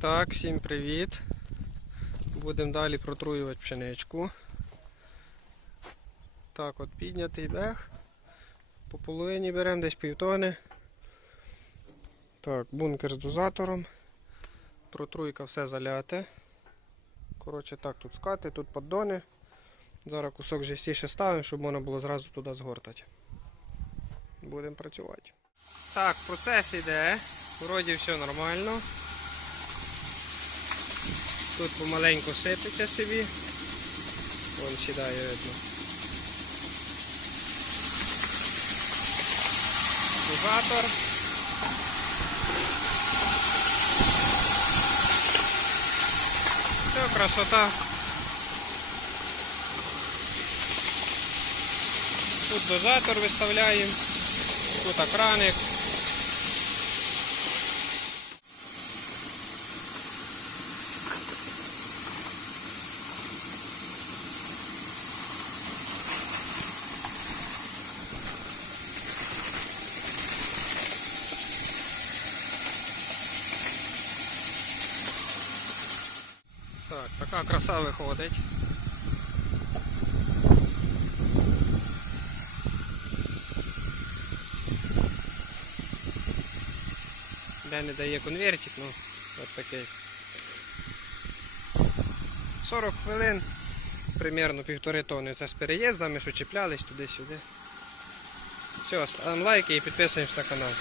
Так, всім привіт. Будемо далі протруювати пшеничку. Так, от піднятий бег. По половині беремо десь півтони. Так, бункер з дозатором. Протруйка все заляте. Коротше, так, тут скати, тут поддони. Зараз кусок жестіше ставимо, щоб можна було зразу туди згортати. Будемо працювати. Так, процес іде. Вроді все нормально. Тут помаленьку сипеться собі. Вон сідає видно. Дозатор. Все, красота. Тут дозатор виставляємо. Тут окраник. Так, така краса виходить. Де не дає конвертик, ну от такий. 40 хвилин, примерно півтори тони. Це з переїздами, що чіплялись туди-сюди. Все, ставимо лайки і підписуємося на канал.